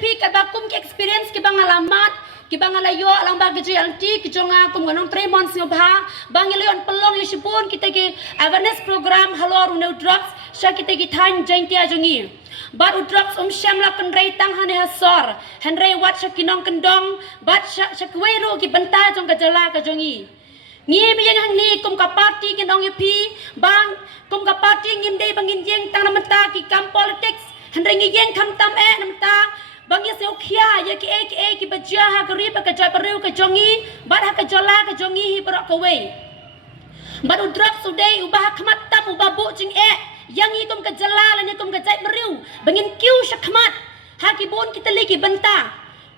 pi kat bakum ki experience ki bang alamat ki bang alayo alang bagi JLT ki jonga kum nganong tremon siobha bang ilayon pelong yusipun kita ki awareness program halor no drugs sya kita ki than jaintia jongi bat drugs syamla kenrei tang hane hasor henrei wat sya kinong kendong bat sya kwero ki benta jong ka jala ka jongi ngi mi yang hang ni kum ka party ki nong yupi bang kum ka party ngim dei bangin jeng tang namata ki kam politics henrei ngi jeng kam tam namata bang ya seo khia ya ki ki bajia ha ka ri pa ka jai paru ka jongi bat ha ka jala ka jongi hi parok ka wei bat drugs udai ubah khmat tam ubah bu jing yang ikum ka jala lan ikum ka jai paru bangin kiu syakmat ha ki bon kita li ki benta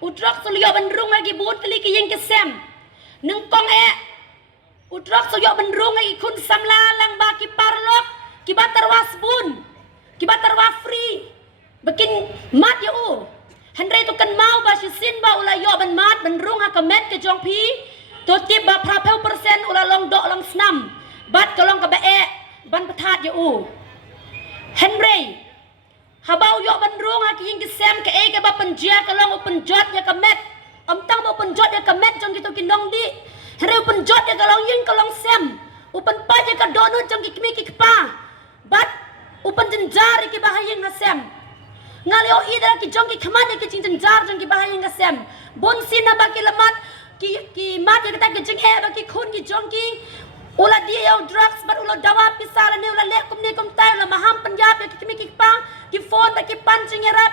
drugs liyo bandrung ha ki bon tli ki yeng ke sem neng kong udrak soyo bendrung ai kun samla lang ba ki parlok ki batar wasbun ki batar wafri bikin mat ya henry tu kan mau ba sin ba ula yo ban mat bendrung ha kamet ke jong pi to tip ba prapel persen ula long dok long snam bat kalong ka ba ban pathat ya henry habau yo bendrung ha ki ying ki sem ke ke ba penjia kalong penjot ya kamet tang ba penjot ya kamet jong gitu kinong di Hari upan jod ya kalong yin kalong sem, upan pa ya ka donut jong kikmi kikpa, bat upan jenjar ki bahayeng ngasem, ngalio ida ki jong kikman ya ki jenjar jong ki bahayeng ngasem, bon sina baki lemat ki mat ya kita ki jeng baki kun ki jong ki, ula dia drugs bat ula dawa pisala ni ula lekum ni kum tay ula maham penjab ya kikmi kikpa, ki phone baki pancing ya rap,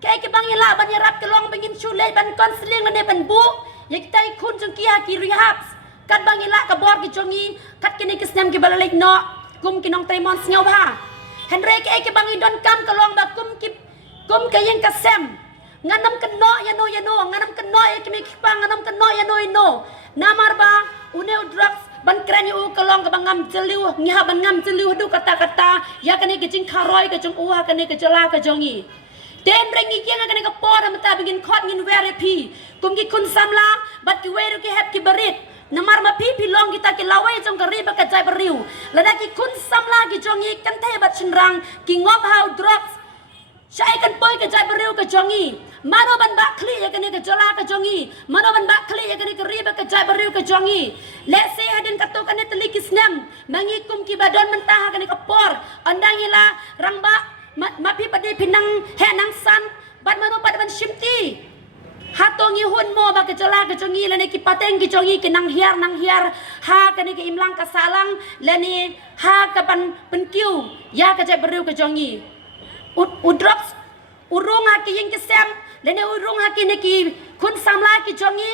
kaya ki bang ya ban ya rap kalong bangin shulay ban konseling ne ban bu. Ya kita ikut jong kia ki rehab kat bang ilak ka bor ki jongi kat kini kisnem ki balalik no kum kinong tremon snyaw ba henry ke bang idon kam kalong ba kum ka yang kasem nganam keno ya no nganam keno ya kimi kipang nganam keno ya no namar ba uneu drugs ban krani u kalong ka bangam jeliu ngiha ban ngam jeliu du kata-kata ya kani ki jing kharoi ka jong u ha kani ka jala ka jongi den rengi kiang kani ka por mata bingin khot ngin were pi kum ki kun samla bat ki weru ki hep ki barit namar ma pi long kita ki lawai jong kari ba ka jai bariu lada ki kun samla ki jongi kan te bat chinrang ki ngop how drops syai kan poi ka jai bariu ka jongi mano ban ba kli ya kani ka jala ka jongi mano ban ba kli ya kani ka ri ba ka jai bariu ka jongi let's say hadin kato kani teli ki snam mangi kum ki badon mentah kani ka por andangila rangba mapi padi pinang he nang san bat mano pad ban shimti hatongi hun mo ba kejala kejongi lene ki pateng ki jongi ki nang hiar ha kani ki imlang ka salang lene ha ka pan penkiu ya ka jai beriu ke jongi udrox urung ha ki ying ki sem lene urung ha ki ne ki kun samla ki jongi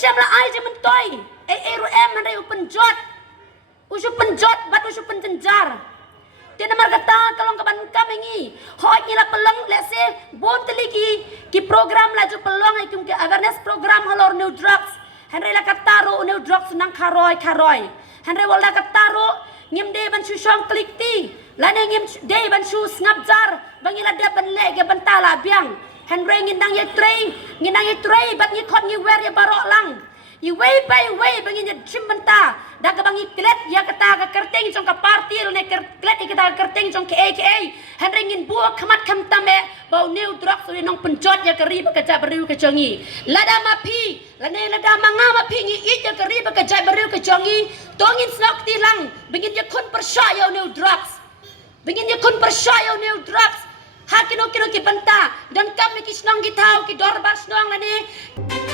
syamla ai je mentoi ru em nare upen jot usu penjot bat usu penjenjar Tiada markata kalau kapan kami hoi nila pelong let's say bon teliki ki program laju pelong ikum ke awareness program halor new drugs henry la kataro new drugs nang karoi henry wala kataro ngim de ban susong klikti lane ngim de ban su ngabjar bangila de ban lege ban tala biang henry ngindang ye tray bat ngi khot ngi wer ye barok lang i way bangin ye chimbanta da ka bangi klet ya kata ka kerteng jong ka party ne klet kita kerteng jong ke henry ngin bu khamat kham tame bau new drugs ni nong penjot ya kari ba ka ja bariu ka jongi lada mapi lada manga mapi ngi it ya kari ba ka ja bariu ka jongi tongin snok ti lang bangin ye kun persaya new drugs bangin ye kun persaya new drugs ha kino ki banta dan kami ki snong ki tau ki dor bas nong ne